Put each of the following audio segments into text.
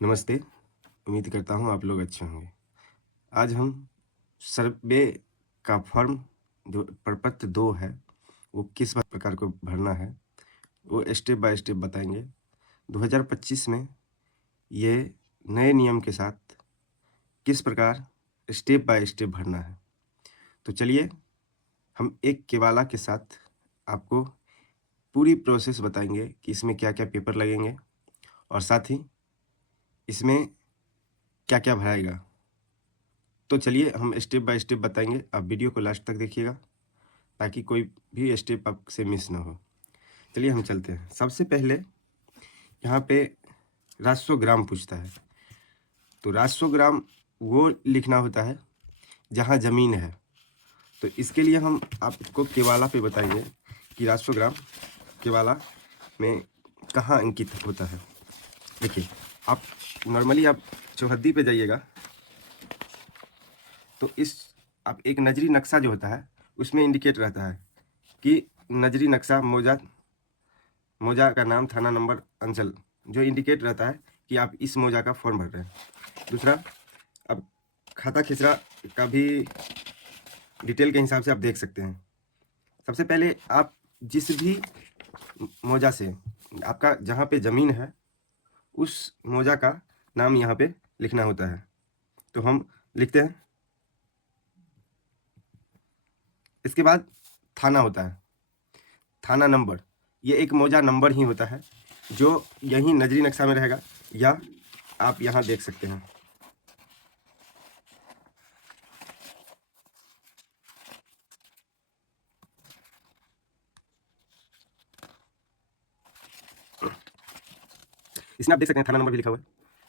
नमस्ते। उम्मीद करता हूँ आप लोग अच्छे होंगे। आज हम सर्वे का फॉर्म जो प्रपत्र 2 है, वो किस प्रकार को भरना है, वो स्टेप बाय स्टेप बताएँगे। 2025 में ये नए नियम के साथ किस प्रकार स्टेप बाय स्टेप भरना है। तो चलिए हम एक केवाला के साथ आपको पूरी प्रोसेस बताएँगे कि इसमें क्या-क्या पेपर लगेंगे और साथ ही इसमें क्या-क्या भराएगा। तो चलिए हम स्टेप बाय स्टेप बताएँगे, आप वीडियो को लास्ट तक देखिएगा ताकि कोई भी स्टेप आपसे मिस ना हो। चलिए हम चलते हैं। सबसे पहले यहाँ पे राजस्व पूछता है, तो राजस्व वो लिखना होता है जहाँ ज़मीन है। तो इसके लिए हम आपको केवाला पे बताएँगे कि राजस्व केवाला में कहाँ अंकित होता है। देखिए, आप नॉर्मली आप चौहद्दी पे जाइएगा, तो आप एक नजरी नक्शा जो होता है, उसमें इंडिकेट रहता है कि नजरी नक्शा मौजा का नाम, थाना नंबर, अंचल, जो इंडिकेट रहता है कि आप इस मौजा का फॉर्म भर रहे हैं। दूसरा, अब खाता खिसरा का भी डिटेल के हिसाब से आप देख सकते हैं। सबसे पहले आप जिस भी मौजा से आपका जहाँ पे ज़मीन है, उस मौजा का नाम यहाँ पे लिखना होता है। तो हम लिखते हैं। इसके बाद थाना होता है, थाना नंबर। ये एक मौजा नंबर ही होता है जो यहीं नजरी नक्शा में रहेगा, या आप यहाँ देख सकते हैं। इसमें आप देख सकते हैं थाना नंबर भी लिखा हुआ है।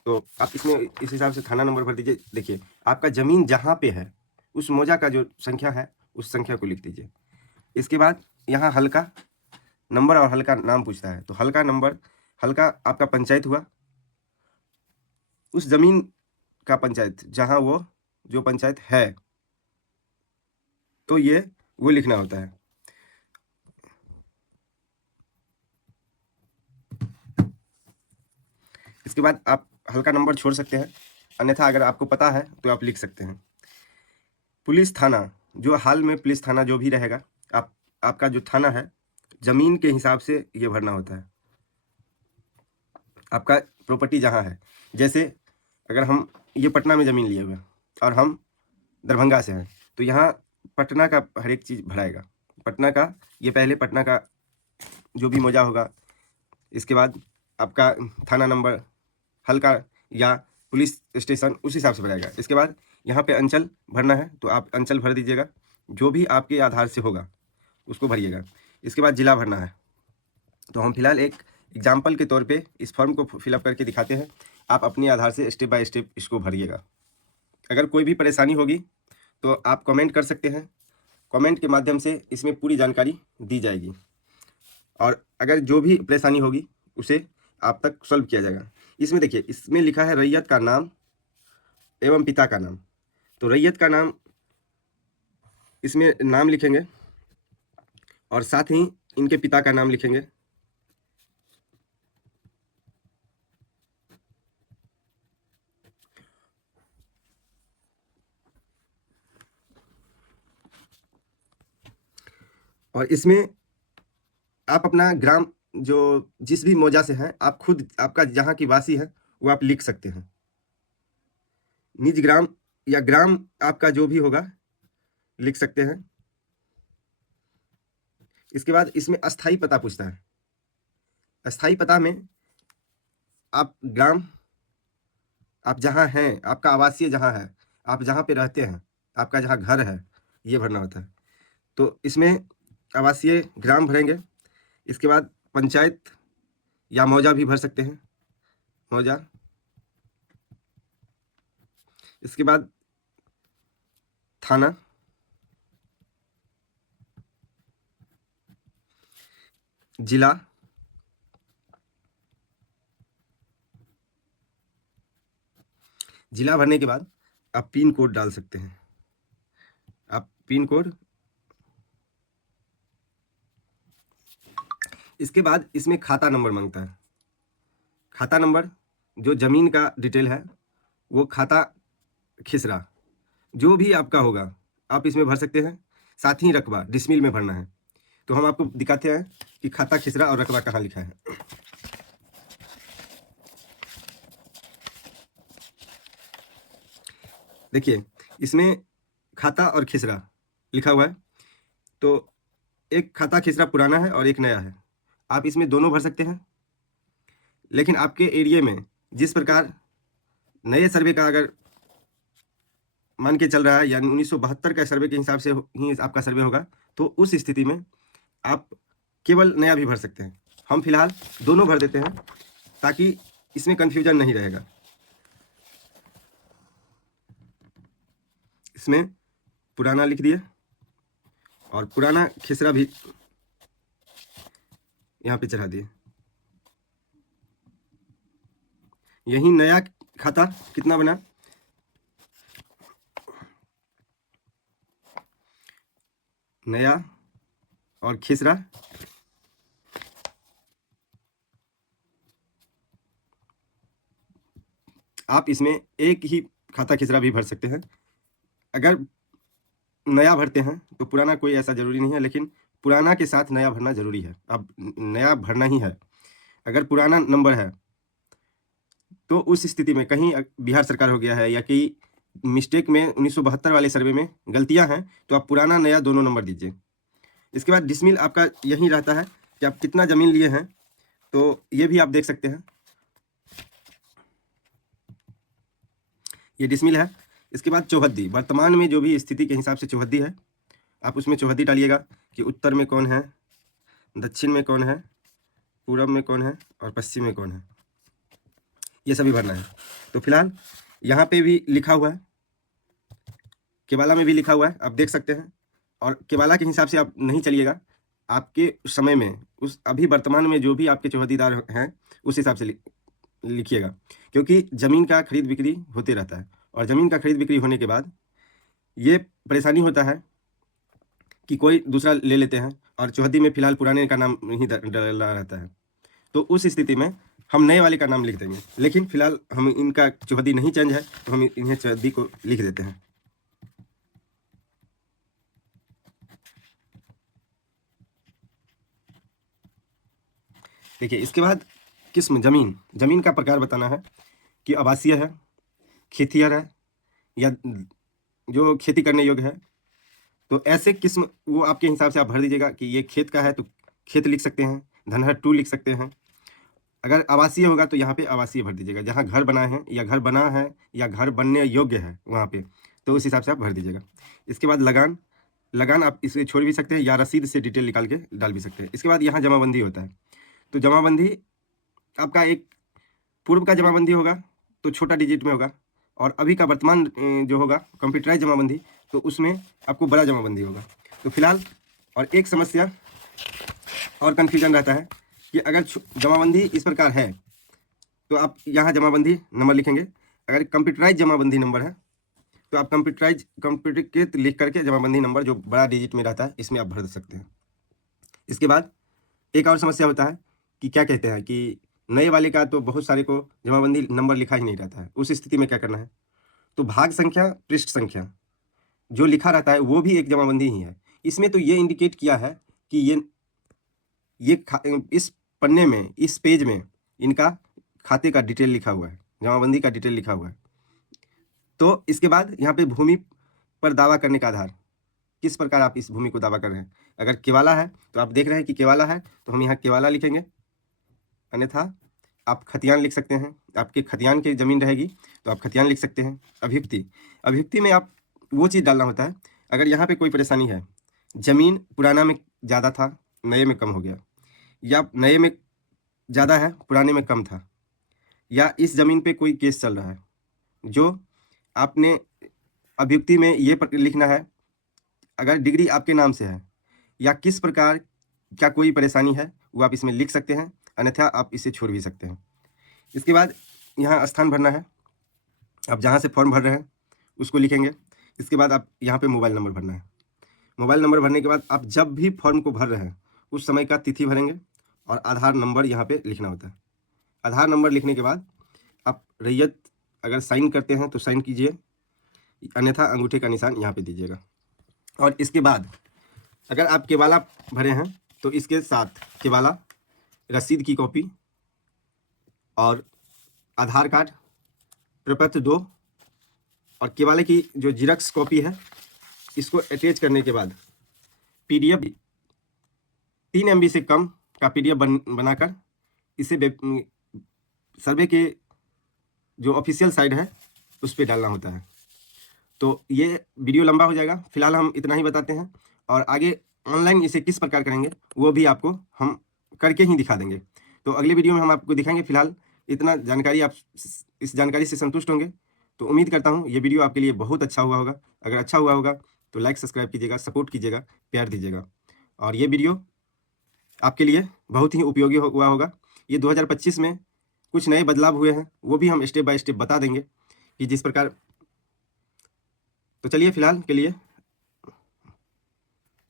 तो आप इसमें इस हिसाब से थाना नंबर भर दीजिए। देखिए, आपका ज़मीन जहाँ पे है, उस मौजा का जो संख्या है, उस संख्या को लिख दीजिए। इसके बाद यहाँ हल्का नंबर और हल्का नाम पूछता है। तो हल्का नंबर, हल्का आपका पंचायत हुआ, उस ज़मीन का पंचायत जहाँ वो जो पंचायत है, तो ये वो लिखना होता है। इसके बाद आप हल्का नंबर छोड़ सकते हैं, अन्यथा अगर आपको पता है तो आप लिख सकते हैं। पुलिस थाना, जो हाल में पुलिस थाना जो भी रहेगा, आपका जो थाना है, ज़मीन के हिसाब से ये भरना होता है। आपका प्रॉपर्टी जहाँ है, जैसे अगर हम ये पटना में ज़मीन लिए हुए हैं और हम दरभंगा से हैं, तो यहाँ पटना का हर एक चीज़ भराएगा। पटना का, ये पहले पटना का जो भी मौजा होगा, इसके बाद आपका थाना नंबर, हल्का या पुलिस स्टेशन, उस हिसाब से भराएगा। इसके बाद यहाँ पे अंचल भरना है, तो आप अंचल भर दीजिएगा, जो भी आपके आधार से होगा उसको भरिएगा। इसके बाद ज़िला भरना है। तो हम फिलहाल एक एग्जाम्पल के तौर पे इस फॉर्म को फिलअप करके दिखाते हैं। आप अपने आधार से स्टेप बाय स्टेप इसको भरिएगा। अगर कोई भी परेशानी होगी तो आप कमेंट कर सकते हैं। कमेंट के माध्यम से इसमें पूरी जानकारी दी जाएगी, और अगर जो भी परेशानी होगी उसे आप तक सॉल्व किया जाएगा। इसमें देखिए, इसमें लिखा है रैयत का नाम एवं पिता का नाम। तो रैयत का नाम, इसमें नाम लिखेंगे और साथ ही इनके पिता का नाम लिखेंगे। और इसमें आप अपना ग्राम, जो जिस भी मौजा से हैं, आप खुद आपका जहाँ की वासी है वो आप लिख सकते हैं। निज ग्राम या ग्राम आपका जो भी होगा लिख सकते हैं। इसके बाद इसमें अस्थाई पता पूछता है। अस्थाई पता में आप ग्राम, आप जहाँ हैं, आपका आवासीय जहाँ है, आप जहाँ पे रहते हैं, आपका जहाँ घर है, ये भरना होता है। तो इसमें आवासीय ग्राम भरेंगे। इसके बाद पंचायत या मौजा भी भर सकते हैं, मौजा। इसके बाद थाना, जिला, जिला भरने के बाद आप पिन कोड डाल सकते हैं। आप पिन कोड, इसके बाद इसमें खाता नंबर मांगता है। खाता नंबर जो ज़मीन का डिटेल है वो खाता खिसरा जो भी आपका होगा आप इसमें भर सकते हैं। साथ ही रकबा डिसमिल में भरना है। तो हम आपको दिखाते हैं कि खाता खिसरा और रकबा कहाँ लिखा है। देखिए इसमें खाता और खिसरा लिखा हुआ है। तो एक खाता खिसरा पुराना है और एक नया है। आप इसमें दोनों भर सकते हैं। लेकिन आपके एरिया में जिस प्रकार नए सर्वे का अगर मान के चल रहा है, यानी 1972 का सर्वे के हिसाब से ही आपका सर्वे होगा, तो उस स्थिति में आप केवल नया भी भर सकते हैं। हम फिलहाल दोनों भर देते हैं ताकि इसमें कन्फ्यूजन नहीं रहेगा। इसमें पुराना लिख दिए और पुराना खिसरा भी यहाँ पे चढ़ा दिए। यही नया खाता कितना बना, नया और खिसरा आप इसमें एक ही खाता खिसरा भी भर सकते हैं। अगर नया भरते हैं तो पुराना कोई ऐसा ज़रूरी नहीं है, लेकिन पुराना के साथ नया भरना ज़रूरी है। अब नया भरना ही है। अगर पुराना नंबर है तो उस स्थिति में कहीं बिहार सरकार हो गया है या कि मिस्टेक में 1972 वाले सर्वे में गलतियां हैं, तो आप पुराना नया दोनों नंबर दीजिए। इसके बाद डिसमिल आपका यही रहता है कि आप कितना ज़मीन लिए हैं, तो ये भी आप देख सकते हैं। ये डिसमिल है। इसके बाद चौहद्दी, वर्तमान में जो भी स्थिति के हिसाब से चौहद्दी है, आप उसमें चौहद्दी डालिएगा कि उत्तर में कौन है, दक्षिण में कौन है, पूरब में कौन है और पश्चिम में कौन है, ये सभी भरना है। तो फिलहाल यहाँ पे भी लिखा हुआ है, केवाला में भी लिखा हुआ है, आप देख सकते हैं। और केवाला के हिसाब से आप नहीं चलिएगा, आपके समय में उस अभी वर्तमान में जो भी आपके चौहद्दीदार हैं उस हिसाब से लिखिएगा, क्योंकि ज़मीन का खरीद बिक्री होते रहता है। और ज़मीन का खरीद बिक्री होने के बाद ये परेशानी होता है कि कोई दूसरा ले लेते हैं और चौहद्दी में फिलहाल पुराने का नाम ही डला रहता है। तो उस स्थिति में हम नए वाले का नाम लिख देंगे, लेकिन फिलहाल हम इनका चौहद्दी नहीं चेंज है तो हम इन्हें चौहद्दी को लिख देते हैं। देखिए इसके बाद किस्म जमीन का प्रकार बताना है कि आवासीय है, खेतिहर है या जो खेती करने योग्य है। तो ऐसे किस्म वो आपके हिसाब से आप भर दीजिएगा कि ये खेत का है तो खेत लिख सकते हैं, धनहर 2 लिख सकते हैं। अगर आवासीय होगा तो यहाँ पे आवासीय भर दीजिएगा, जहाँ घर बनाए हैं या घर बना है या घर बनने योग्य है वहाँ पे, तो उस हिसाब से आप भर दीजिएगा। इसके बाद लगान आप इसे छोड़ भी सकते हैं या रसीद से डिटेल निकाल के डाल भी सकते हैं। इसके बाद यहाँ जमाबंदी होता है। तो जमाबंदी आपका एक पूर्व का जमाबंदी होगा तो छोटा डिजिट में होगा, और अभी का वर्तमान जो होगा कंप्यूटराइज जमाबंदी, तो उसमें आपको बड़ा जमाबंदी होगा। तो फिलहाल और एक समस्या और कन्फ्यूजन रहता है कि अगर जमाबंदी इस प्रकार है तो आप यहाँ जमाबंदी नंबर लिखेंगे। अगर कंप्यूटराइज जमाबंदी नंबर है तो आप कंप्यूटरीकृत लिख करके जमाबंदी नंबर जो बड़ा डिजिट में रहता है इसमें आप भर सकते हैं। इसके बाद एक और समस्या होता है कि क्या कहते हैं कि नए वाले का तो बहुत सारे को जमाबंदी नंबर लिखा ही नहीं रहता है। उस स्थिति में क्या करना है, तो भाग संख्या पृष्ठ संख्या जो लिखा रहता है वो भी एक जमाबंदी ही है। इसमें तो ये इंडिकेट किया है कि ये इस पन्ने में, इस पेज में इनका खाते का डिटेल लिखा हुआ है, जमाबंदी का डिटेल लिखा हुआ है। तो इसके बाद यहाँ पे भूमि पर दावा करने का आधार, किस प्रकार आप इस भूमि को दावा कर रहे हैं। अगर केवाला है तो आप देख रहे हैं कि केवाला है तो हम यहाँ केवाला लिखेंगे, अन्यथा आप खतियान लिख सकते हैं। आपके खतियान की ज़मीन रहेगी तो आप खतियान लिख सकते हैं। अभियुक्ति में आप वो चीज़ डालना होता है, अगर यहाँ पे कोई परेशानी है, ज़मीन पुराना में ज़्यादा था नए में कम हो गया, या नए में ज़्यादा है पुराने में कम था, या इस ज़मीन पे कोई केस चल रहा है, जो आपने अभियुक्ति में ये लिखना है। अगर डिग्री आपके नाम से है या किस प्रकार क्या कोई परेशानी है वो आप इसमें लिख सकते हैं, अन्यथा आप इसे छोड़ भी सकते हैं। इसके बाद यहाँ स्थान भरना है, आप जहाँ से फॉर्म भर रहे हैं उसको लिखेंगे। इसके बाद आप यहाँ पे मोबाइल नंबर भरना है। मोबाइल नंबर भरने के बाद आप जब भी फॉर्म को भर रहे हैं उस समय का तिथि भरेंगे और आधार नंबर यहाँ पे लिखना होता है। आधार नंबर लिखने के बाद आप रैयत अगर साइन करते हैं तो साइन कीजिए, अन्यथा अंगूठे का निशान यहाँ पे दीजिएगा। और इसके बाद अगर आप केवाला भरे हैं तो इसके साथ केवाला, रसीद की कॉपी और आधार कार्ड, प्रपत्र 2 और केवाले की जो जिरक्स कॉपी है इसको अटैच करने के बाद PDF 3 MB से कम का PDF बनाकर इसे सर्वे के जो ऑफिशियल साइट है उस पर डालना होता है। तो ये वीडियो लंबा हो जाएगा, फिलहाल हम इतना ही बताते हैं और आगे ऑनलाइन इसे किस प्रकार करेंगे वो भी आपको हम करके ही दिखा देंगे। तो अगले वीडियो में हम आपको दिखाएंगे। फिलहाल इतना जानकारी, आप इस जानकारी से संतुष्ट होंगे तो उम्मीद करता हूँ ये वीडियो आपके लिए बहुत अच्छा हुआ होगा। अगर अच्छा हुआ होगा तो लाइक सब्सक्राइब कीजिएगा, सपोर्ट कीजिएगा, प्यार दीजिएगा और ये वीडियो आपके लिए बहुत ही उपयोगी हुआ होगा। ये 2025 में कुछ नए बदलाव हुए हैं वो भी हम स्टेप बाय स्टेप बता देंगे कि जिस प्रकार। तो चलिए फिलहाल के लिए